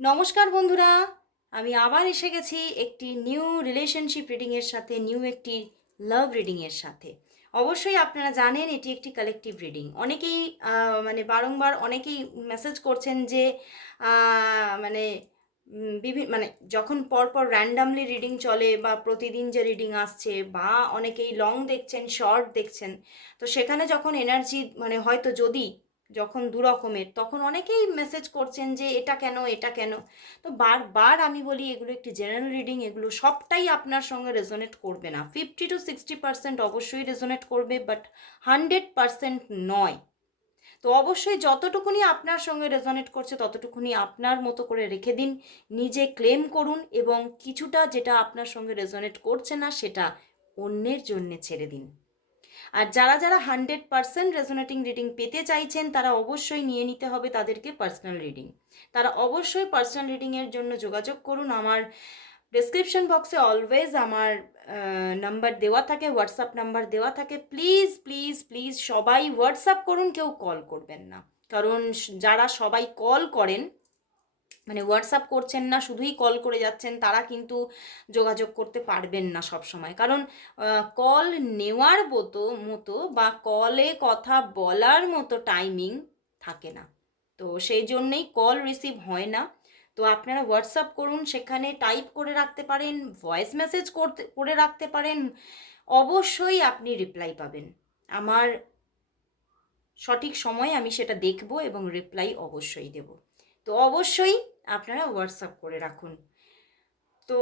নমস্কার বন্ধুরা, আমি আবার এসে গেছি একটি নিউ রিলেশনশিপ রিডিংয়ের সাথে নিউ একটি লাভ রিডিংয়ের সাথে। অবশ্যই আপনারা জানেন এটি একটি কালেকটিভ রিডিং অনেকেই মানে বারংবার অনেকেই মেসেজ করছেন যে মানে বিভিন্ন মানে যখন পরপর র্যান্ডামলি রিডিং চলে বা প্রতিদিন যে রিডিং আসছে বা অনেকেই লং দেখছেন শর্ট দেখছেন, তো সেখানে যখন এনার্জি মানে হয়তো যদি যখন দু রকমের, তখন অনেকেই মেসেজ করছেন যে এটা কেন এটা কেন? তো বারবার আমি বলি এগুলো একটি জেনারেল রিডিং এগুলো সবটাই আপনার সঙ্গে রেজোনেট করবে না। ফিফটি টু সিক্সটি পার্সেন্ট অবশ্যই রেজোনেট করবে বাট হান্ড্রেড পার্সেন্ট নয়। তো অবশ্যই যতটুকুনি আপনার সঙ্গে রেজোনেট করছে, ততটুকুনি আপনার মতো করে রেখে দিন, নিজে ক্লেম করুন এবং কিছুটা যেটা আপনার সঙ্গে রেজোনেট করছে না, সেটা অন্যের জন্যে ছেড়ে দিন। আর যারা যারা হান্ড্রেড পার্সেন্ট রেজোনেটিং রিডিং পেতে চাইছেন, তারা অবশ্যই নিয়ে নিতে হবে তাদেরকে পার্সোনাল রিডিং তারা অবশ্যই পার্সোনাল রিডিংয়ের জন্য যোগাযোগ করুন। আমার ডেসক্রিপশন বক্সে অলওয়েজ আমার নাম্বার দেওয়া থাকে হোয়াটসঅ্যাপ নাম্বার দেওয়া থাকে। প্লিজ প্লিজ প্লিজ সবাই হোয়াটসঅ্যাপ করুন, কেউ কল করবেন না। কারণ যারা সবাই কল করেন মানে হোয়াটসঅ্যাপ করছেন না, শুধুই কল করে যাচ্ছেন, তারা কিন্তু যোগাযোগ করতে পারবেন না সব সময় কারণ কল নেওয়ার মতো মতো বা কলে কথা বলার মতো টাইমিং থাকে না। তো সেই জন্যেই কল রিসিভ হয় না। তো আপনারা হোয়াটসঅ্যাপ করুন, সেখানে টাইপ করে রাখতে পারেন ভয়েস মেসেজ করতে, করে রাখতে পারেন, অবশ্যই আপনি রিপ্লাই পাবেন। আমার সঠিক সময়ে আমি সেটা দেখব এবং রিপ্লাই অবশ্যই দেব। তো অবশ্যই আপনারা হোয়াটসঅ্যাপ করে রাখুন। তো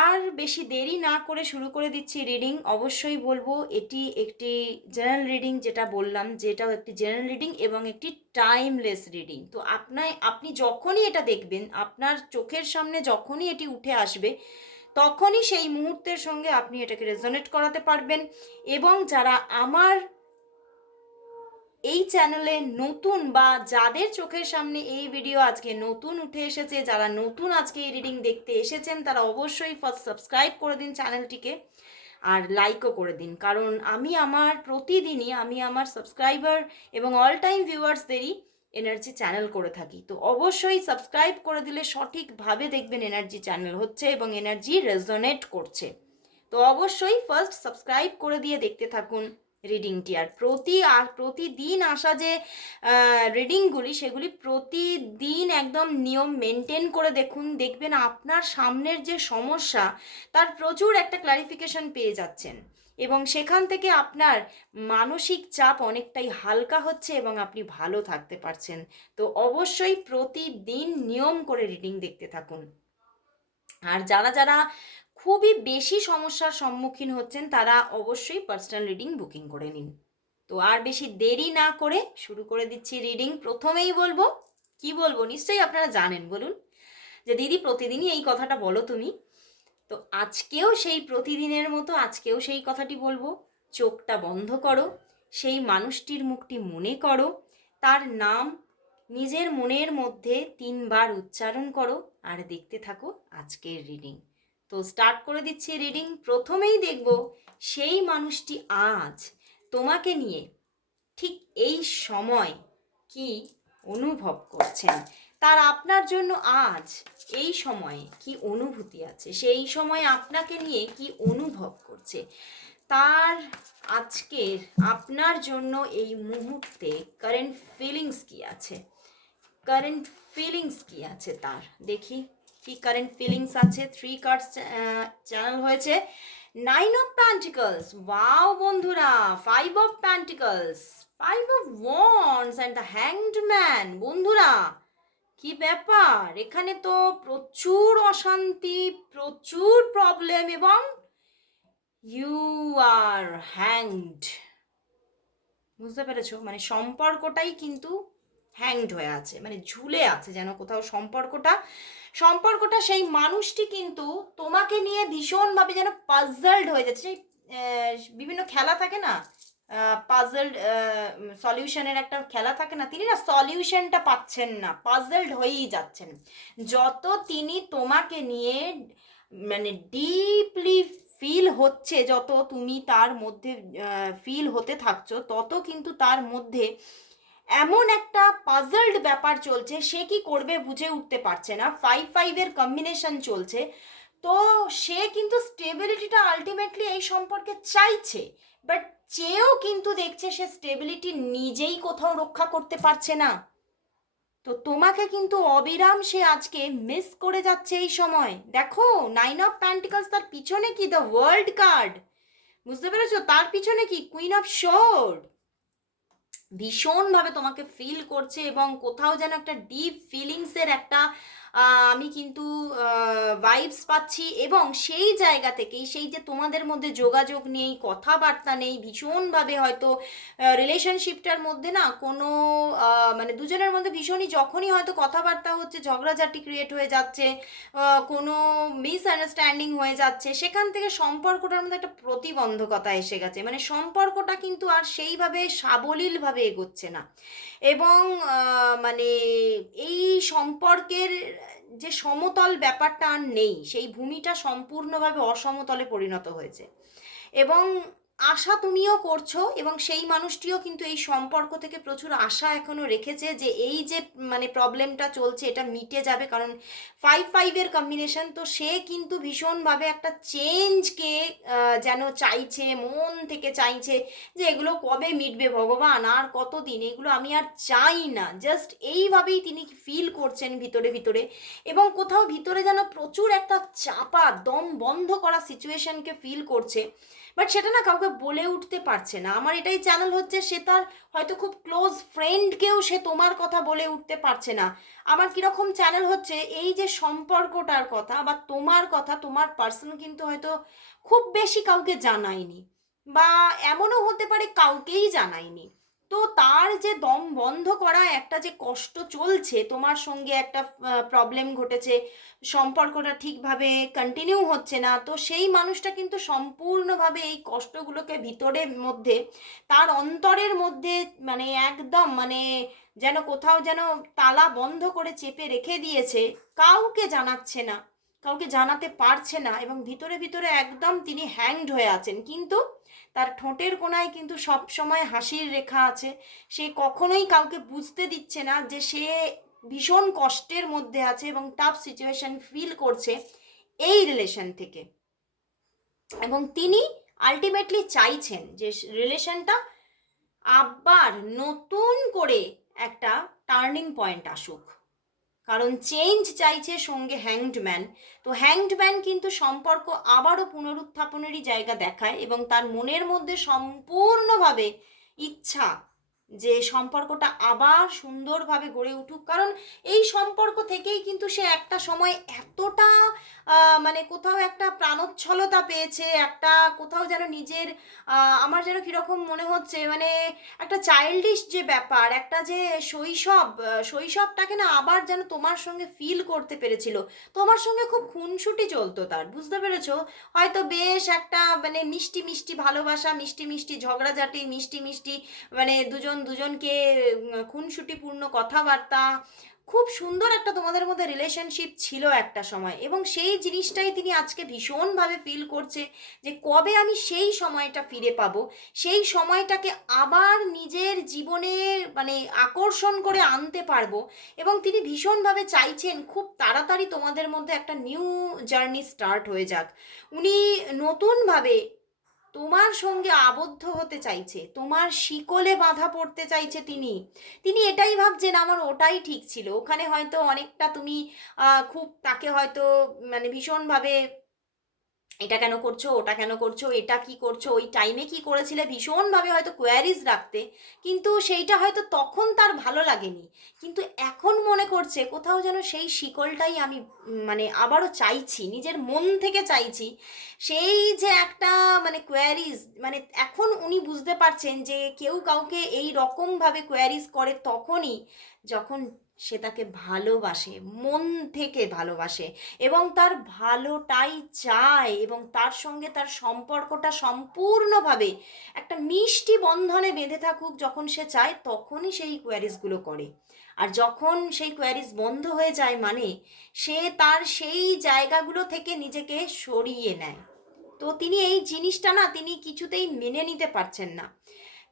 আর বেশি দেরি না করে শুরু করে দিচ্ছি রিডিং অবশ্যই বলব, এটি একটি জেনারেল রিডিং যেটা বললাম, যেটাও একটি জেনারেল রিডিং এবং একটি টাইমলেস রিডিং তো আপনার আপনি যখনই এটা দেখবেন, আপনার চোখের সামনে যখনই এটি উঠে আসবে, তখনই সেই মুহূর্তের সঙ্গে আপনি এটাকে রেজোনেট করাতে পারবেন এবং যারা আমার এই চ্যানেলে নতুন বা যাদের চোখের সামনে এই ভিডিও আজকে নতুন উঠে এসেছে, যারা নতুন আজকে এই রিডিং দেখতে এসেছেন, তারা অবশ্যই ফার্স্ট সাবস্ক্রাইব করে দিন চ্যানেলটিকে আর লাইকও করে দিন। কারণ আমি আমার প্রতিদিনই আমি আমার সাবস্ক্রাইবার এবং অল টাইম ভিউয়ার্সদেরই এনার্জি চ্যানেল করে থাকি। তো অবশ্যই সাবস্ক্রাইব করে দিলে সঠিকভাবে দেখবেন এনার্জি চ্যানেল হচ্ছে এবং এনার্জি রেজোনেট করছে। তো অবশ্যই ফার্স্ট সাবস্ক্রাইব করে দিয়ে দেখতে থাকুন। রিডিংটি আর প্রতি প্রতিদিন আসা যে রিডিংগুলি সেগুলি প্রতিদিন একদম নিয়ম মেনটেন করে দেখুন। দেখবেন আপনার সামনের যে সমস্যা, তার প্রচুর একটা ক্লারিফিকেশন পেয়ে যাচ্ছেন। এবং সেখান থেকে আপনার মানসিক চাপ অনেকটাই হালকা হচ্ছে এবং আপনি ভালো থাকতে পারছেন। তো অবশ্যই প্রতিদিন নিয়ম করে রিডিং দেখতে থাকুন। আর যারা যারা খুবই বেশি সমস্যার সম্মুখীন হচ্ছেন তারা অবশ্যই পার্সোনাল রিডিং বুকিং করে নিন। তো আর বেশি দেরি না করে শুরু করে দিচ্ছি রিডিং প্রথমেই বলব, কি বলব? নিশ্চয়ই আপনারা জানেন, বলুন। যে দিদি প্রতিদিনই এই কথাটা বলো তুমি। তো আজকেও সেই প্রতিদিনের মতো আজকেও সেই কথাটি বলব। চোখটা বন্ধ করো, সেই মানুষটির মুখটি মনে করো, তার নাম নিজের মনের মধ্যে তিনবার উচ্চারণ করো, আর দেখতে থাকো আজকের রিডিং তো স্টার্ট করে দিচ্ছি রিডিং প্রথমেই দেখব সেই মানুষটি আজ তোমাকে নিয়ে ঠিক এই সময় কি অনুভব করছেন? তার আপনার জন্য আজ এই সময়ে কি অনুভূতি আছে? সেই সময় আপনাকে নিয়ে কি অনুভব করছে? তার আজকের আপনার জন্য এই মুহূর্তে কারেন্ট ফিলিংস কি আছে? কারেন্ট ফিলিংস কি আছে তার? দেখি। কি কারেন্ট ফিলিংস আছে? থ্রি কার্ডস চ্যানেল হয়েছে। নাইন অফ প্যান্টিকলস ওয়াও বন্ধুরা five of pentacles five of wands and the hanged man বন্ধুরা, কি ব্যাপার? এখানে তো প্রচুর অশান্তি, প্রচুর প্রবলেম এবং ইউ আর হ্যাংড বুঝতে পেরেছ? মানে সম্পর্কটাই কিন্তু হ্যাংড হয়ে আছে মানে ঝুলে আছে যেন কোথাও সম্পর্কটা সম্পর্কটা সেই মানুষটি কিন্তু তোমাকে নিয়ে ভীষণভাবে যেন পাজলড হয়ে যাচ্ছে। সেই বিভিন্ন খেলা থাকে না পাজলড সলিউশনের একটা খেলা থাকে না, তিনি না সলিউশনটা পাচ্ছেন না পাজলড হয়েই যাচ্ছেন। যত তিনি তোমাকে নিয়ে মানে ডিপলি ফিল হচ্ছে, যত তুমি তার মধ্যে ফিল হতে থাকছো, তত কিন্তু তার মধ্যে এমন একটা পাজলড ব্যাপার চলছে, সে কি করবে বুঝে উঠতে পারছে না। ফাইভ ফাইভের কম্বিনেশন চলছে। তো সে কিন্তু স্টেবিলিটিটা আলটিমেটলি এই সম্পর্কে চাইছে বাট চেয়েও কিন্তু দেখছে সে স্টেবিলিটি নিজেই কোথাও রক্ষা করতে পারছে না। তো তোমাকে কিন্তু অবিরাম সে আজকে মিস করে যাচ্ছে এই সময়। দেখো নাইন অফ প্যান্টিকলস তার পিছনে কি? দ্য ওয়ার্ল্ড কার্ড বুঝতে পেরেছ? তার পিছনে কি? কুইন অফ শোর্ড ভীষণভাবে তোমাকে ফিল করছে এবং কোথাও যেন একটা ডিপ ফিলিংসের একটা আমি কিন্তু ভাইবস পাচ্ছি এবং সেই জায়গা থেকেই, সেই যে তোমাদের মধ্যে যোগাযোগ নেই, কথাবার্তা নেই, ভীষণভাবে হয়তো রিলেশনশিপটার মধ্যে না কোনো মানে দুজনের মধ্যে ভীষণই, যখনই হয়তো কথাবার্তা হচ্ছে, ঝগড়াঝাটি ক্রিয়েট হয়ে যাচ্ছে কোনো মিসআন্ডারস্ট্যান্ডিং হয়ে যাচ্ছে, সেখান থেকে সম্পর্কটার মধ্যে একটা প্রতিবন্ধকতা এসে গেছে। মানে সম্পর্কটা কিন্তু আর সেইভাবে সাবলীলভাবে এগোচ্ছে না। এবং মানে এই সম্পর্কের যে সমতল ব্যাপারটা আর নেই, সেই ভূমিটা সম্পূর্ণভাবে অসমতলে পরিণত হয়েছে। এবং আশা তুমিও করছ এবং সেই মানুষটিও কিন্তু এই সম্পর্ক থেকে প্রচুর আশা এখনও রেখেছে যে এই যে মানে প্রবলেমটা চলছে, এটা মিটে যাবে। কারণ ফাইভ ফাইভের কম্বিনেশন তো সে কিন্তু ভীষণভাবে একটা চেঞ্জকে যেন চাইছে, মন থেকে চাইছে যে এগুলো কবে মিটবে ভগবান, আর কতদিন? এগুলো আমি আর চাই না। জাস্ট এইভাবেই তিনি ফিল করছেন ভিতরে ভিতরে। এবং কোথাও ভিতরে যেন প্রচুর একটা চাপা, দম বন্ধ করা সিচুয়েশনকে ফিল করছে। বাট সেটা না কাউকে বলে উঠতে পারছে না। আমার এটাই চ্যানেল হচ্ছে, সে তার হয়তো খুব ক্লোজ ফ্রেন্ডকেও সে তোমার কথা বলে উঠতে পারছে না। আমার কীরকম চ্যানেল হচ্ছে, এই যে সম্পর্কটার কথা বা তোমার কথা, তোমার পার্সন কিন্তু হয়তো খুব বেশি কাউকে জানায়নি। বা এমনও হতে পারে কাউকেই জানায়নি। তো তার যে দম বন্ধ করা একটা যে কষ্ট চলছে, তোমার সঙ্গে একটা প্রবলেম ঘটেছে, সম্পর্কটা ঠিকভাবে কন্টিনিউ হচ্ছে না, তো সেই মানুষটা কিন্তু সম্পূর্ণভাবে এই কষ্টগুলোকে ভিতরের মধ্যে, তার অন্তরের মধ্যে মানে একদম মানে যেন কোথাও যেন তালা বন্ধ করে চেপে রেখে দিয়েছে, কাউকে জানাচ্ছে না, কাউকে জানাতে পারছে না এবং ভিতরে ভিতরে একদম তিনি হ্যাংড হয়ে আছেন। কিন্তু তার ঠোঁটের কোনায় কিন্তু সব সময় হাসির রেখা আছে। সে কখনোই কাউকে বুঝতে দিচ্ছে না যে সে ভীষণ কষ্টের মধ্যে আছে এবং টাফ সিচুয়েশন ফিল করছে এই রিলেশন থেকে। এবং তিনি আলটিমেটলি চাইছেন যে রিলেশনটা আবার নতুন করে একটা টার্নিং পয়েন্ট আসুক। কারণ চেঞ্জ চাইছে সঙ্গে হ্যাংডম্যান তো হ্যাংডম্যান কিন্তু সম্পর্ক আবারও পুনরুত্থাপনেরই জায়গা দেখায় এবং তার মনের মধ্যে সম্পূর্ণভাবে ইচ্ছা যে সম্পর্কটা আবার সুন্দরভাবে গড়ে উঠুক। কারণ এই সম্পর্ক থেকেই কিন্তু সে একটা সময় এতটা মানে কোথাও একটা প্রাণোচ্ছলতা পেয়েছে, একটা কোথাও যেন নিজের আমার যেন কীরকম মনে হচ্ছে মানে একটা চাইল্ডিশ যে ব্যাপার, একটা যে শৈশব শৈশবটাকে না আবার যেন তোমার সঙ্গে ফিল করতে পেরেছিল। তোমার সঙ্গে খুব খুনসুটি চলতো তার, বুঝতে পেরেছ? হয়তো বেশ একটা মানে মিষ্টি মিষ্টি ভালোবাসা, মিষ্টি মিষ্টি ঝগড়াঝাটি, মিষ্টি মিষ্টি মানে দুজন দুজনকে উম, খুনসুটিপূর্ণ কথাবার্তা। খুব সুন্দর একটা তোমাদের মধ্যে রিলেশনশিপ ছিল একটা সময় এবং সেই জিনিসটাই তিনি আজকে ভীষণভাবে ফিল করছে যে কবে আমি সেই সময়টা ফিরে পাবো। সেই সময়টাকে আবার নিজের জীবনে মানে আকর্ষণ করে আনতে পারব এবং তিনি ভীষণভাবে চাইছেন খুব তাড়াতাড়ি তোমাদের মধ্যে একটা নিউ জার্নি স্টার্ট হয়ে যাক। উনি নতুনভাবে তোমার সঙ্গে আবদ্ধ হতে চাইছে, তোমার শিকলে বাঁধা পড়তে চাইছে তিনি। তিনি এটাই ভাবছেন, আমার ওটাই ঠিক ছিল। ওখানে হয়তো অনেকটা তুমি খুব তাকে হয়তো মানে ভীষণভাবে এটা কেন করছ, ওটা কেন করছ, এটা কি করছ, ওই টাইমে কি করেছিলে? ভীষণভাবে হয়তো কোয়ারিজ রাখতে, কিন্তু সেইটা হয়তো তখন তার ভালো লাগেনি। কিন্তু এখন মনে করছে কোথাও যেন সেই শিকলটাই আমি মানে আবারও চাইছি, নিজের মন থেকে চাইছি, সেই যে একটা মানে কোয়ারিজ মানে এখন উনি বুঝতে পারছেন যে কেউ কাউকে এই রকমভাবে কোয়ারিজ করে তখনই যখন সে তাকে ভালোবাসে, মন থেকে ভালোবাসে এবং তার ভালোটাই চায় এবং তার সঙ্গে তার সম্পর্কটা সম্পূর্ণভাবে একটা মিষ্টি বন্ধনে বেঁধে থাকুক যখন সে চায় তখনই সেই কোয়ারিজগুলো করে। আর যখন সেই কোয়ারিজ বন্ধ হয়ে যায় মানে সে তার সেই জায়গাগুলো থেকে নিজেকে সরিয়ে নেয়। তো তিনি এই জিনিসটা না তিনি কিছুতেই মেনে নিতে পারছেন না।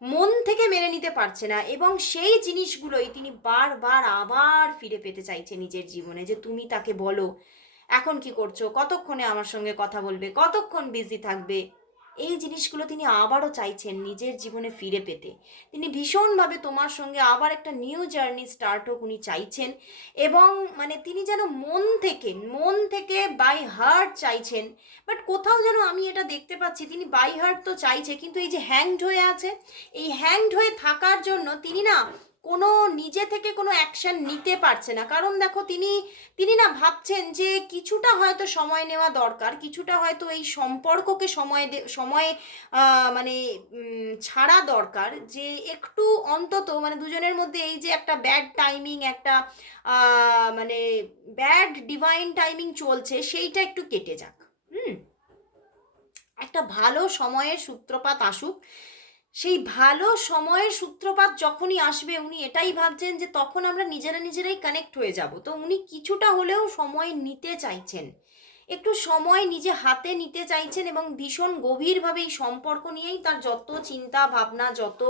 মন থেকে মেনে নিতে পারছে না এবং সেই জিনিসগুলোই তিনি বারবার আবার ফিরে পেতে চাইছে নিজের জীবনে যে তুমি তাকে বলো, এখন কি করছ? কতক্ষণে আমার সঙ্গে কথা বলবে? কতক্ষণ বিজি থাকবে? এই জিনিসগুলো তিনি আবারও চাইছেন নিজের জীবনে ফিরে পেতে। তিনি ভীষণভাবে তোমার সঙ্গে আবার একটা নিউ জার্নি স্টার্ট হোক উনি চাইছেন এবং মানে তিনি যেন মন থেকে মন থেকে বাই হার্ট চাইছেন। বাট কোথাও যেন আমি এটা দেখতে পাচ্ছি, তিনি বাই হার্ট তো চাইছে, কিন্তু এই যে হ্যাংড হয়ে আছে, এই হ্যাংড হয়ে থাকার জন্য তিনি না কোনো নিজে থেকে কোনো অ্যাকশন নিতে পারছে না। কারণ দেখো তিনি তিনি না ভাবছেন যে কিছুটা হয়তো সময় নেওয়া দরকার, কিছুটা হয়তো এই সম্পর্ককে সময় সময় মানে ছাড়া দরকার যে একটু অন্তত মানে দুজনের মধ্যে এই যে একটা ব্যাড টাইমিং একটা মানে ব্যাড ডিভাইন টাইমিং চলছে, সেইটা একটু কেটে যাক। হুম? একটা ভালো সময়ের সূত্রপাত আসুক। সেই ভালো সময়ের সূত্রপাত যখনই আসবে উনি এটাই ভাবছেন যে তখন আমরা নিজেরা নিজেরাই কানেক্ট হয়ে যাব। তো উনি কিছুটা হলেও সময় নিতে চাইছেন। একটু সময় নিজে হাতে নিতে চাইছেন এবং ভীষণ গভীরভাবে এই সম্পর্ক নিয়েই তার যত চিন্তা ভাবনা, যত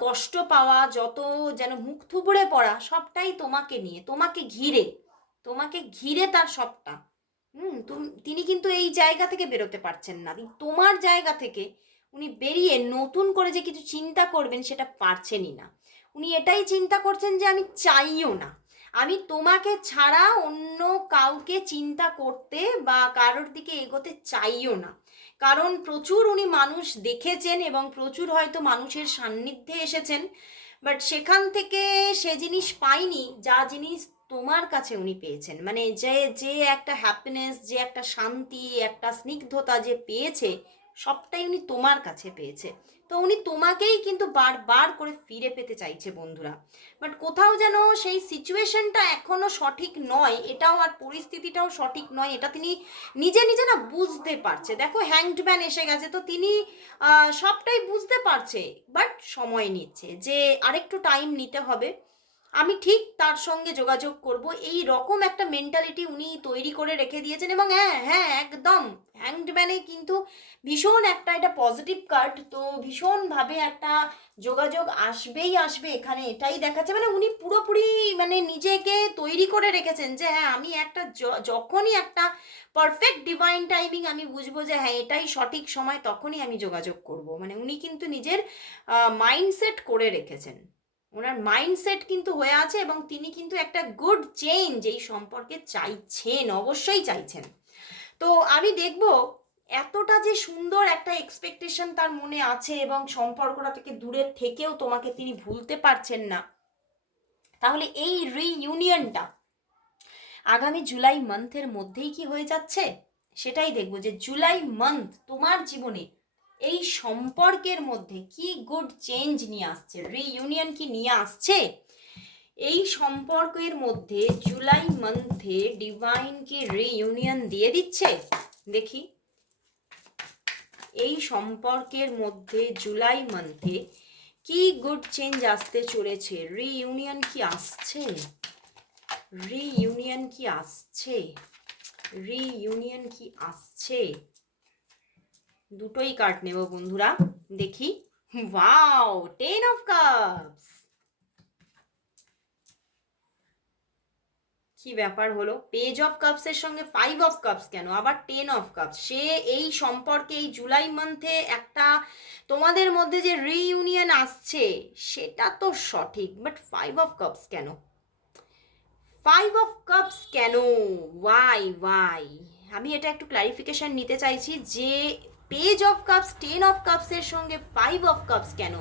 কষ্ট পাওয়া, যত যেন মুখ থুবড়ে পড়া সবটাই তোমাকে নিয়ে, তোমাকে ঘিরে তোমাকে ঘিরে তার সবটা। হুম তিনি কিন্তু এই জায়গা থেকে বেরোতে পারছেন না। তোমার জায়গা থেকে উনি বেরিয়ে নতুন করে যে কিছু চিন্তা করবেন সেটা পারছেনই না। উনি এটাই চিন্তা করছেন যে আমি চাইও না। আমি তোমাকে ছাড়া অন্য কাউকে চিন্তা করতে বা কারোর দিকে এগোতে চাইও না। কারণ প্রচুর উনি মানুষ দেখেছেন এবং প্রচুর হয়তো মানুষের সান্নিধ্যে এসেছেন, বাট সেখান থেকে সে জিনিস পাইনি যা জিনিস তোমার কাছে উনি পেয়েছেন। মানে যে যে একটা হ্যাপিনেস যে একটা শান্তি, একটা স্নিগ্ধতা যে পেয়েছে সবটাই উনি তোমার কাছে পেয়েছে। তো উনি তোমাকেই কিন্তু বারবার করে ফিরে পেতে চাইছে বন্ধুরা। বাট কোথাও যেন সেই সিচুয়েশনটা এখনও সঠিক নয়, এটাও আর পরিস্থিতিটাও সঠিক নয়, এটা তিনি নিজে নিজে না বুঝতে পারছে। দেখো হ্যাংডম্যান এসে গেছে, তো তিনি সবটাই বুঝতে পারছে, বাট সময় নিচ্ছে। যে আরেকটু টাইম নিতে হবে। আমি ঠিক তার সঙ্গে যোগাযোগ করব। এই রকম একটা মেন্টালিটি উনি তৈরি করে রেখে দিয়েছেন এবং হ্যাঁ হ্যাঁ একদম। হ্যাংডম্যানে কিন্তু ভীষণ একটা এটা পজিটিভ কার্ড তো ভীষণভাবে একটা যোগাযোগ আসবেই আসবে এখানে এটাই দেখাচ্ছে। মানে উনি পুরোপুরি মানে নিজেকে তৈরি করে রেখেছেন যে হ্যাঁ আমি একটা যখনই একটা পারফেক্ট ডিভাইন টাইমিং আমি বুঝব যে হ্যাঁ এটাই সঠিক সময় তখনই আমি যোগাযোগ করব। মানে উনি কিন্তু নিজের মাইন্ডসেট করে রেখেছেন। ওনার মাইন্ডসেট কিন্তু হয়ে আছে এবং তিনি কিন্তু একটা গুড চেঞ্জ এই সম্পর্কে চাইছেন, অবশ্যই চাইছেন। তো আমি দেখব এতটা যে সুন্দর একটা এক্সপেকটেশন তার মনে আছে এবং সম্পর্কটা থেকে দূরে থেকেও তোমাকে তিনি ভুলতে পারছেন না। তাহলে এই রিইউনিয়নটা আগামী জুলাই মান্থের মধ্যেই কি হয়ে যাচ্ছে? সেটাই দেখব যে জুলাই মান্থ তোমার জীবনে এই সম্পর্কের মধ্যে কি গুড চেঞ্জ নিয়ে আসছে? রিইউনিয়ন কি নিয়ে আসছে? এই সম্পর্কের মধ্যে জুলাই মান্থে ডিভাইন কি রিইউনিয়ন দিয়ে দিচ্ছে। দেখি। এই সম্পর্কের মধ্যে জুলাই মান্থে কি গুড চেঞ্জ আসতে চলেছে? রিইউনিয়ন কি আসছে? রিইউনিয়ন কি আসছে? রিইউনিয়ন কি আসছে? দুটোই কার্ড নেব বন্ধুরা। দেখি। Wow, ten of cups. কি ব্যাপার হলো? পেজ অফ কাপসের সঙ্গে ফাইভ অফ কাপস কেন? আবার টেন অফ কাপস। সে এই সম্পর্কে এই জুলাই মান্থে একটা তোমাদের মধ্যে যে রিইউনিয়ন আসছে, সেটা তো সঠিক বাট ফাইভ অফ কাপস কেন? ফাইভ অফ কাপস কেন? ওয়াই ওয়াই আমি এটা একটু ক্লারিফিকেশন নিতে চাইছি যে page of cups ten of কাপসের সঙ্গে ফাইভ অফ কাপস কেন?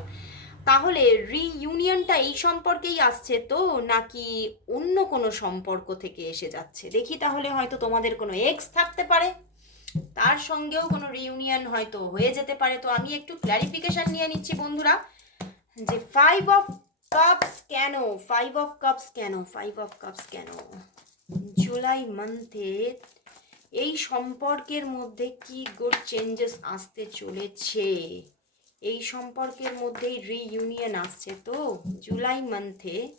তাহলে রিইউনিয়নটা এই সম্পর্কেই আসছে তো, নাকি অন্য কোনো সম্পর্ক থেকে এসে যাচ্ছে? দেখি তাহলে হয়তো তোমাদের কোনো এক্স থাকতে পারে। তার সঙ্গেও কোনো রিইউনিয়ন হয়তো হয়ে যেতে পারে। তো আমি একটু ক্লারিফিকেশন নিয়ে নিচ্ছি বন্ধুরা, যে ফাইভ অফ কাপস কেন? ফাইভ অফ কাপস কেন? ফাইভ অফ কাপস কেন? জুলাই মান্থে এই সম্পর্কের মধ্যে কি গুড চেঞ্জেস আসতে চলেছে? এই সম্পর্কের মধ্যেই রিইউনিয়ন আসছে তো জুলাই মান্থে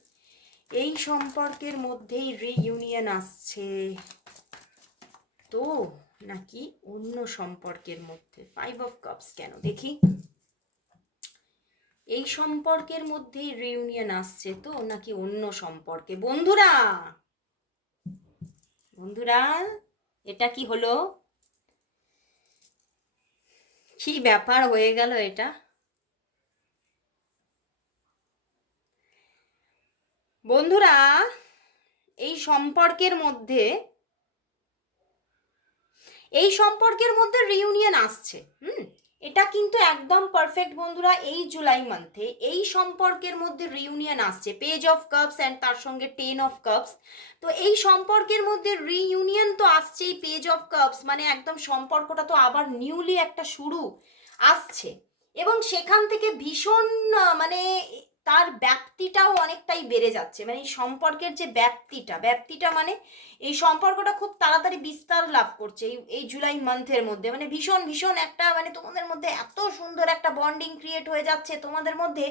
এই সম্পর্কের মধ্যেই রিইউনিয়ন আসছে তো, নাকি অন্য সম্পর্কের মধ্যে? ফাইভ অফ কাপস কেন? দেখি। এই সম্পর্কের মধ্যেই রিউনিয়ন আসছে তো, নাকি অন্য সম্পর্কে? বন্ধুরা! বন্ধুরা এটা কি হলো? কি ব্যাপার হয়ে গেল এটা? বন্ধুরা, এই সম্পর্কের মধ্যে, এই সম্পর্কের মধ্যে রিউনিয়ন আসছে, হুম? এটা কিন্তু একদম পারফেক্ট বন্ধুরা, এই জুলাই মান্থে এই সম্পর্কের মধ্যে রিউনিয়ন আসছে। পেজ অফ কাপস অ্যান্ড তার সঙ্গে টেন অফ কাপস তো এই সম্পর্কের মধ্যে রিইউনিয়ন তো আসছেই পেজ অফ কাপস মানে একদম সম্পর্কটা তো আবার নিউলি একটা শুরু, আসছে। এবং সেখান থেকে ভীষণ মানে তার ব্যাপ্তিটাও অনেকটাই বেড়ে যাচ্ছে। মানে এই সম্পর্কের যে ব্যাপ্তিটা ব্যাপ্তিটা মানে এই সম্পর্কটা খুব তাড়াতাড়ি বিস্তার লাভ করছে এই এই জুলাই মান্থের মধ্যে। মানে ভীষণ ভীষণ একটা মানে তোমাদের মধ্যে এত সুন্দর একটা বন্ডিং ক্রিয়েট হয়ে যাচ্ছে, তোমাদের মধ্যে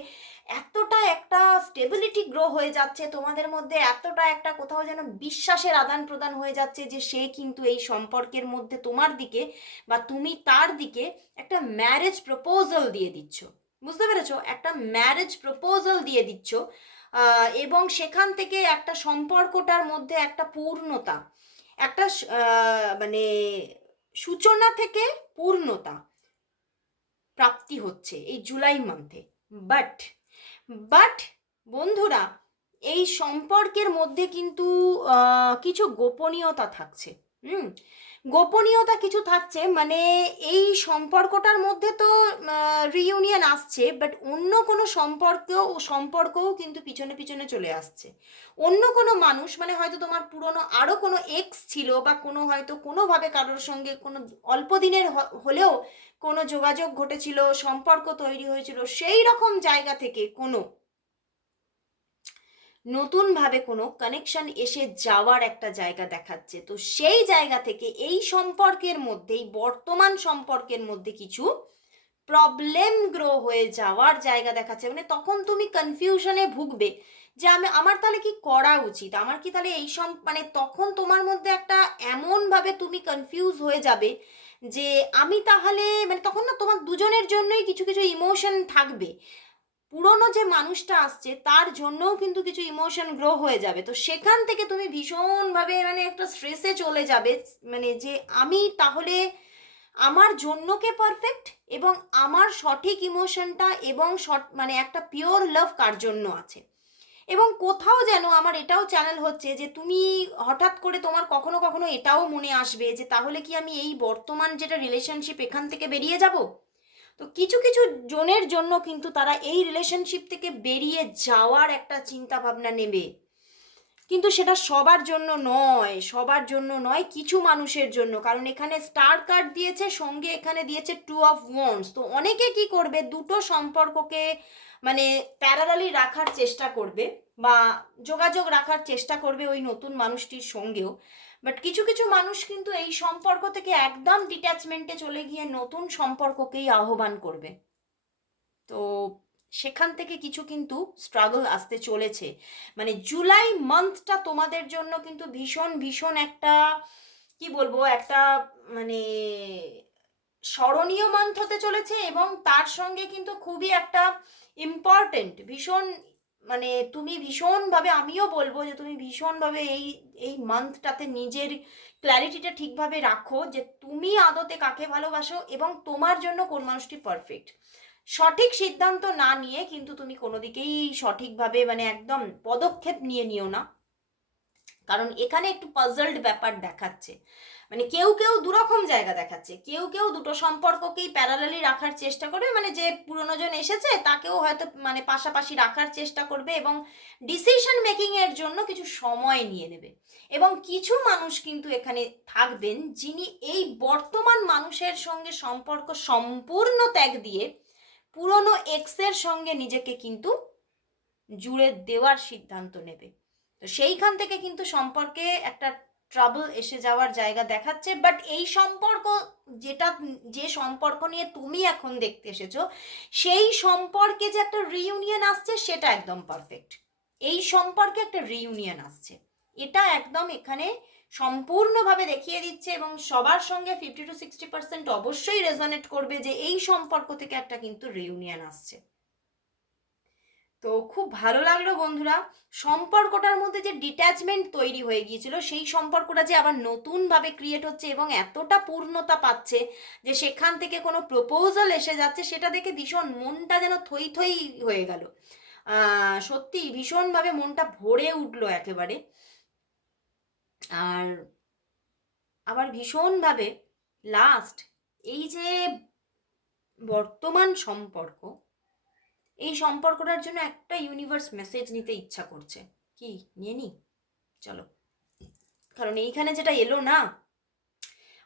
এতটা একটা স্টেবিলিটি গ্রো হয়ে যাচ্ছে, তোমাদের মধ্যে এতটা একটা কোথাও যেন বিশ্বাসের আদান প্রদান হয়ে যাচ্ছে যে সে কিন্তু এই সম্পর্কের মধ্যে তোমার দিকে বা তুমি তার দিকে একটা ম্যারেজ প্রপোজাল দিয়ে দিচ্ছ। বুঝতে পেরেছ? একটা ম্যারেজ প্রপোজাল দিয়ে দিচ্ছ এবং সেখান থেকে একটা সম্পর্কটার মধ্যে একটা পূর্ণতা, একটা মানে সূচনা থেকে পূর্ণতা প্রাপ্তি হচ্ছে এই জুলাই মান্থে বাট বাট বন্ধুরা, এই সম্পর্কের মধ্যে কিন্তু কিছু গোপনীয়তা থাকছে, হুম? গোপনীয়তা কিছু থাকছে মানে এই সম্পর্কটার মধ্যে তো রিইউনিয়ন আসছে বাট অন্য কোনো সম্পর্কেও, সম্পর্কও কিন্তু পিছনে পিছনে চলে আসছে। অন্য কোনো মানুষ মানে হয়তো তোমার পুরনো আরও কোনো এক্স ছিল বা কোনো হয়তো কোনোভাবে কারোর সঙ্গে কোনো অল্প দিনের হলেও কোনো যোগাযোগ ঘটেছিল, সম্পর্ক তৈরি হয়েছিল, সেই রকম জায়গা থেকে কোনো নতুনভাবে কোনো কানেকশন এসে যাওয়ার একটা জায়গা দেখাচ্ছে। তো সেই জায়গা থেকে এই সম্পর্কের মধ্যেই, বর্তমান সম্পর্কের মধ্যে কিছু প্রবলেম গ্রো হয়ে যাওয়ার জায়গা দেখাচ্ছে। মানে তখন তুমি কনফিউশনে ভুগবে যে আমি, আমার তাহলে কি করা উচিত? আমার কি তাহলে এই সম মানে তখন তোমার মধ্যে একটা এমনভাবে তুমি কনফিউজ হয়ে যাবে যে আমি তাহলে মানে তখন না তোমার দুজনের জন্যই কিছু কিছু ইমোশন থাকবে। পুরনো যে মানুষটা আসছে, তার জন্যও কিন্তু কিছু ইমোশন গ্রো হয়ে যাবে। তো সেখান থেকে তুমি ভীষণভাবে মানে একটা স্ট্রেসে চলে যাবে মানে যে আমি তাহলে আমার জন্য কে পারফেক্ট এবং আমার সঠিক ইমোশনটা এবং মানে একটা পিওর লাভ কার জন্য আছে? এবং কোথাও যেন আমার এটাও চ্যানেল হচ্ছে যে তুমি হঠাৎ করে তোমার কখনো কখনো এটাও মনে আসবে যে তাহলে কি আমি এই বর্তমান যেটা রিলেশনশিপ এখান থেকে বেরিয়ে যাব? তো কিছু কিছু জনের জন্য কিন্তু তারা এই রিলেশনশিপ থেকে বেরিয়ে যাওয়ার একটা চিন্তা ভাবনা নেবে। কিন্তু সেটা সবার জন্য নয়, সবার জন্য নয়, কিছু মানুষের জন্য। কারণ এখানে স্টার কার্ড দিয়েছে, সঙ্গে এখানে দিয়েছে টু অফ ওয়ান্স তো অনেকে কি করবে, দুটো সম্পর্ককে মানে প্যারালালি রাখার চেষ্টা করবে বা যোগাযোগ রাখার চেষ্টা করবে ওই নতুন মানুষটির সঙ্গেও। বাট কিছু কিছু মানুষ কিন্তু এই সম্পর্ক থেকে একদম ডিট্যাচমেন্টে চলে গিয়ে নতুন সম্পর্ককেই আহ্বান করবে। তো সেখান থেকে কিছু কিন্তু স্ট্রাগল আসতে চলেছে। মানে জুলাই মান্থটা তোমাদের জন্য কিন্তু ভীষণ ভীষণ একটা, কি বলব, একটা মানে স্মরণীয় মান্থ হতে চলেছে এবং তার সঙ্গে কিন্তু খুবই একটা ইম্পর্টেন্ট ভীষণ মানে তুমি ভীষণভাবে, আমিও বলব যে তুমি ভীষণভাবে এই এই মান্থটাতে নিজের ক্ল্যারিটিটা ঠিকভাবে রাখো যে তুমি আদতে কাকে ভালোবাসো এবং তোমার জন্য কোন মানুষটি পারফেক্ট সঠিক সিদ্ধান্ত না নিয়ে কিন্তু তুমি কোনো দিকেই সঠিকভাবে মানে একদম পদক্ষেপ নিয়ে নিও না। কারণ এখানে একটু পাজলড ব্যাপার দেখাচ্ছে। মানে কেউ কেউ দুরকম জায়গা দেখাচ্ছে, কেউ কেউ দুটো সম্পর্ককেই প্যারালালি রাখার চেষ্টা করবে মানে যে পুরনো জন এসেছে তাকেও হয়তো মানে পাশাপাশি রাখার চেষ্টা করবে এবং ডিসিশন মেকিং এর জন্য কিছু সময় নিয়ে নেবে। এবং কিছু মানুষ কিন্তু এখানে থাকবেন যিনি এই বর্তমান মানুষের সঙ্গে সম্পর্ক সম্পূর্ণ ত্যাগ দিয়ে পুরনো এক্সের সঙ্গে নিজেকে কিন্তু জুড়ে দেওয়ার সিদ্ধান্ত নেবে। তো সেইখান থেকে কিন্তু সম্পর্কে একটা ট্রাবল এসে যাওয়ার জায়গা দেখাচ্ছে বাট এই সম্পর্ক যেটা, যে সম্পর্ক নিয়ে তুমি এখন দেখতে এসেছ, সেই সম্পর্কে যে একটা রিউনিয়ন আসছে, সেটা একদম পারফেক্ট এই সম্পর্কে একটা রিউনিয়ন আসছে। এটা একদম এখানে সম্পূর্ণভাবে দেখিয়ে দিচ্ছে এবং সবার সঙ্গে ফিফটি টু সিক্সটি পার্সেন্ট অবশ্যই রেজনেট করবে যে এই সম্পর্ক থেকে একটা কিন্তু রিউনিয়ন আসছে। তো খুব ভালো লাগল বন্ধুরা। সম্পর্কটার মধ্যে যে ডিট্যাচমেন্ট তৈরি হয়ে গিয়েছিল, সেই সম্পর্কটা যে আবার নতুনভাবে ক্রিয়েট হচ্ছে এবং এতটা পূর্ণতা পাচ্ছে যে সেখান থেকে কোনো প্রপোজাল এসে যাচ্ছে, সেটা দেখে ভীষণ মনটা যেন থই থই হয়ে গেল। সত্যি ভীষণভাবে মনটা ভরে উঠল একেবারে। আর আবার ভীষণভাবে লাস্ট এই যে বর্তমান সম্পর্ক এই সম্পর্কটার জন্য একটা ইউনিভার্স মেসেজ নিতে ইচ্ছা করছে। কি? নিয়ে নি? চলো। কারণ এইখানে যেটা এলো না,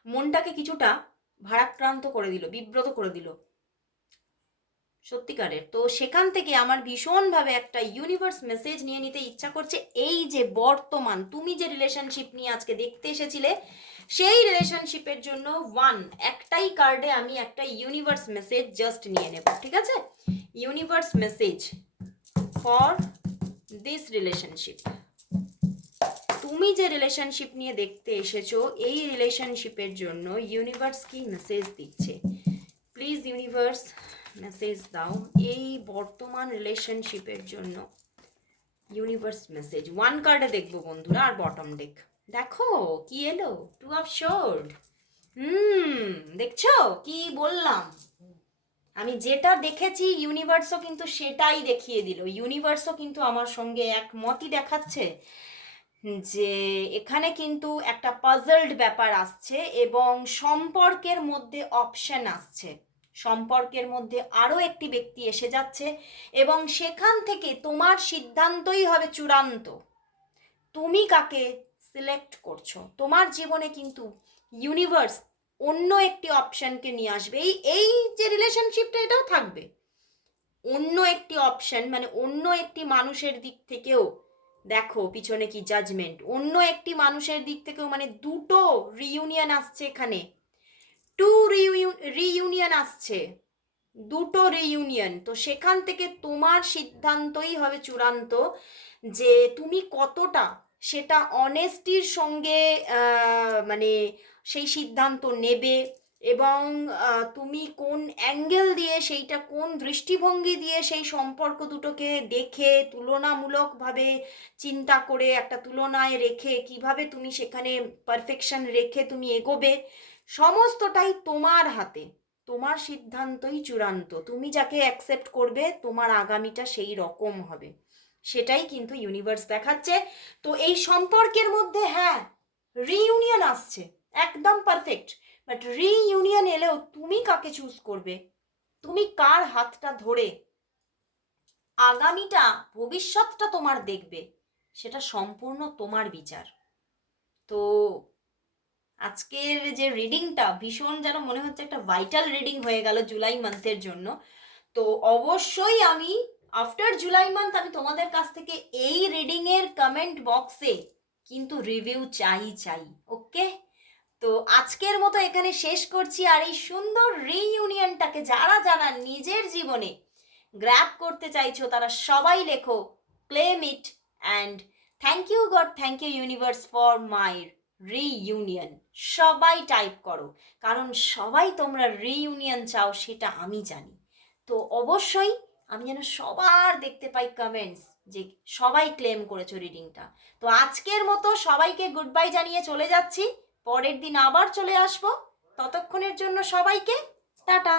মনটাকে কিছুটা ভারাক্রান্ত করে দিল, বিব্রত করে দিল। সত্যিকারের। তো সেখান থেকে আমার ভীষণভাবে একটা ইউনিভার্স মেসেজ নিয়ে নিতে ইচ্ছা করছে, এই যে বর্তমান, তুমি যে রিলেশনশিপ নিয়ে আজকে দেখতে এসেছিলে, সেই রিলেশনশিপের জন্য ওয়ান একটাই কার্ডে আমি একটা ইউনিভার্স মেসেজ জাস্ট নিয়ে নেব, ঠিক আছে? Universe message for this relationship তুমি যে রিলেশনশিপ নিয়ে দেখতে এসেছ, এই রিলেশনশিপের জন্য ইউনিভার্স কি মেসেজ দিচ্ছে? প্লিজ ইউনিভার্স মেসেজ দাও। এই বর্তমান রিলেশনশিপের জন্য ইউনিভার্স মেসেজ ওয়ান কার্ডে দেখব বন্ধুরা, আর বটম ডেক দেখো, কি এলো? টু অফ শোর্ড হুম, দেখছ? কি বললাম? আমি যেটা দেখেছি ইউনিভার্সও কিন্তু সেটাই দেখিয়ে দিল। ইউনিভার্সও কিন্তু আমার সঙ্গে একমতই দেখাচ্ছে যে, এখানে কিন্তু একটা পাজলড ব্যাপার আসছে এবং সম্পর্কের মধ্যে অপশন আসছে। সম্পর্কের মধ্যে আরও একটি ব্যক্তি এসে যাচ্ছে এবং সেখান থেকে তোমার সিদ্ধান্তই হবে চূড়ান্ত। তুমি কাকে সিলেক্ট করছ? তোমার জীবনে কিন্তু ইউনিভার্স অন্য একটি অপশনকে নিয়ে আসবে। এই এই যে রিলেশনশিপটা এটাও থাকবে। অন্য একটি অপশন মানে অন্য একটি মানুষের দিক থেকেও, দেখো পিছনে কি জাজমেন্ট অন্য একটি মানুষের দিক থেকেও মানে দুটো রিইউনিয়ন আসছে এখানে। টু রিইউনিয়ন আসছে। দুটো রিইউনিয়ন তো সেখান থেকে তোমার সিদ্ধান্তই হবে চূড়ান্ত যে তুমি কতটা সেটা অনেস্টির সঙ্গে মানে সেই সিদ্ধান্ত নেবে এবং তুমি কোন অ্যাঙ্গেল দিয়ে সেইটা কোন দৃষ্টিভঙ্গি দিয়ে সেই সম্পর্ক দুটোকে দেখে তুলনামূলকভাবে চিন্তা করে একটা তুলনায় রেখে কীভাবে তুমি সেখানে পারফেকশন রেখে তুমি এগোবে, সমস্তটাই তোমার হাতে। তোমার সিদ্ধান্তই চূড়ান্ত। তুমি যাকে অ্যাকসেপ্ট করবে, তোমার আগামীটা সেই রকম হবে। সেটাই কিন্তু ইউনিভার্স দেখাচ্ছে। তো এই সম্পর্কের মধ্যে হ্যাঁ রিইউনিয়ন আসছে। একদম পারফেক্ট বাট রিইউনিয়ন এলেও তুমি কাকে চুজ করবে? তুমি কার হাতটা ধরে? আগামীটা, ভবিষ্যৎটা তোমার দেখবে। সেটা সম্পূর্ণ তোমার বিচার। তো আজকের যে রিডিংটা ভীষণ যেন মনে হচ্ছে একটা ভাইটাল রিডিং হয়ে গেল জুলাই মান্থের জন্য। তো অবশ্যই আমি আফটার জুলাই মান্থ আমি তোমাদের কাছ থেকে এই রিডিংয়ের কমেন্ট বক্সে কিন্তু রিভিউ চাই চাই ওকে তো আজকের মতো এখানে শেষ করছি আর এই সুন্দর রিইউনিয়নটাকে যারা যারা নিজের জীবনে গ্র্যাপ করতে চাইছো, তারা সবাই লেখো claim it and thank you God thank you universe for my reunion সবাই টাইপ করো, কারণ সবাই তোমরা রিইউনিয়ন চাও সেটা আমি জানি। তো অবশ্যই আমি যেন সবার দেখতে পাই কমেন্টস যে সবাই ক্লেম করেছ রিডিংটা তো আজকের মতো সবাইকে গুড বাই জানিয়ে চলে যাচ্ছি। পরের দিন আবার চলে আসব। ততক্ষণের জন্য সবাইকে টাটা।